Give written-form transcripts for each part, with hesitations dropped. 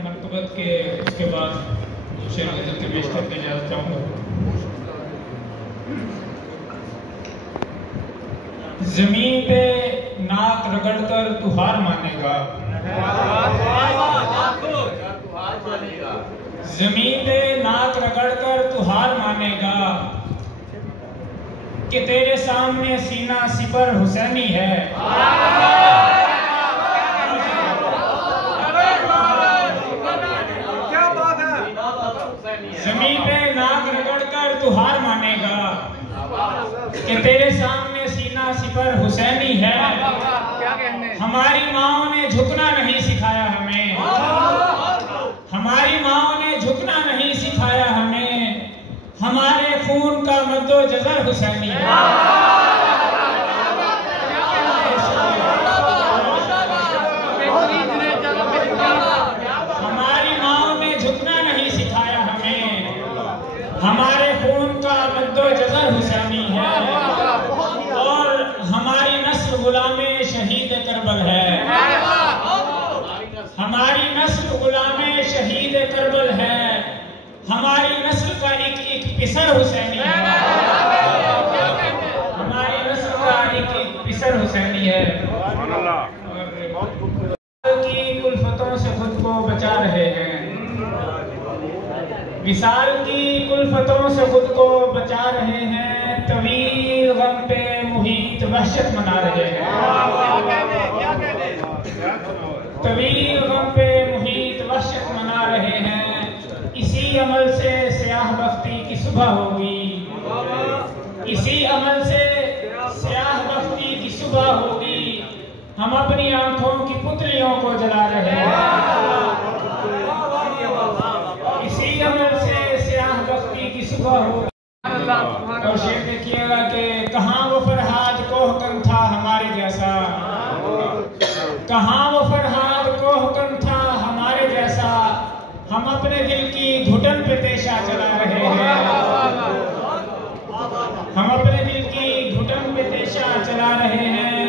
मकतबत के उसके बाद शेर के पेश करते जाना चाहूँगा। जमीन पे नाक रगड़कर तू हार मानेगा, जमीन पे नाक रगड़कर तू हार मानेगा कि तेरे सामने सीना सिपर हुसैनी है। जमीन पे नाक रगड़कर तू हार मानेगा कि तेरे सामने सीना सिपर हुसैनी है। हमारी माओ ने झुकना नहीं सिखाया हमें, हमारी माओ ने झुकना नहीं सिखाया हमें, हमारे खून का मद्दो जज़र हुसैनी है। हमारी माओ ने झुकना नहीं सिखाया हमें, हमारे खून का मद्दो जज़र हुसैनी है। और हमारी नस्ल गुलामे शहीद करबल है, हमारी नस्ल गुलामे शहीद करबल है, हमारी नस्ल का एक एक पिसर हुसैनी है, हमारी नस्ल का एक एक पिसर हुसैनी है। की कुल्फतों से खुद को बचा रहे हैं, विसाल की कुल्फतों से खुद को बचा रहे हैं, तवील गम पे मुहीत वहशत मना रहे हैं, तवील गम पे मुहीत वहशत मना रहे हैं। इसी अमल से स्याह बख्ती की सुबह होगी, इसी अमल से स्याह बख्ती की सुबह होगी। हम अपनी आंखों की पुतलियों को जला रहे हैं, इसी अमल से स्याह बख्ती की सुबह होगी। और शेर देखिएगा कि कहाँ वो फरहाद कोहकन था हमारे जैसा, कहाँ वो फरहाद कोहकन था हमारे जैसा, हम अपने दिल की घुटन पे पेशा चला रहे हैं, हम अपने दिल की घुटन पे पेशा चला रहे हैं।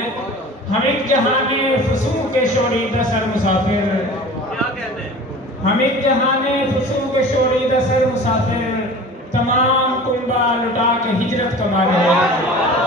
हम एक जहाने फुसू के शोरी दसर मुसाफिर, हम एक जहाने फुसू के शोरी दसर मुसाफिर, तमाम कुंबा लुटा के हिजरत कमा रहे हैं।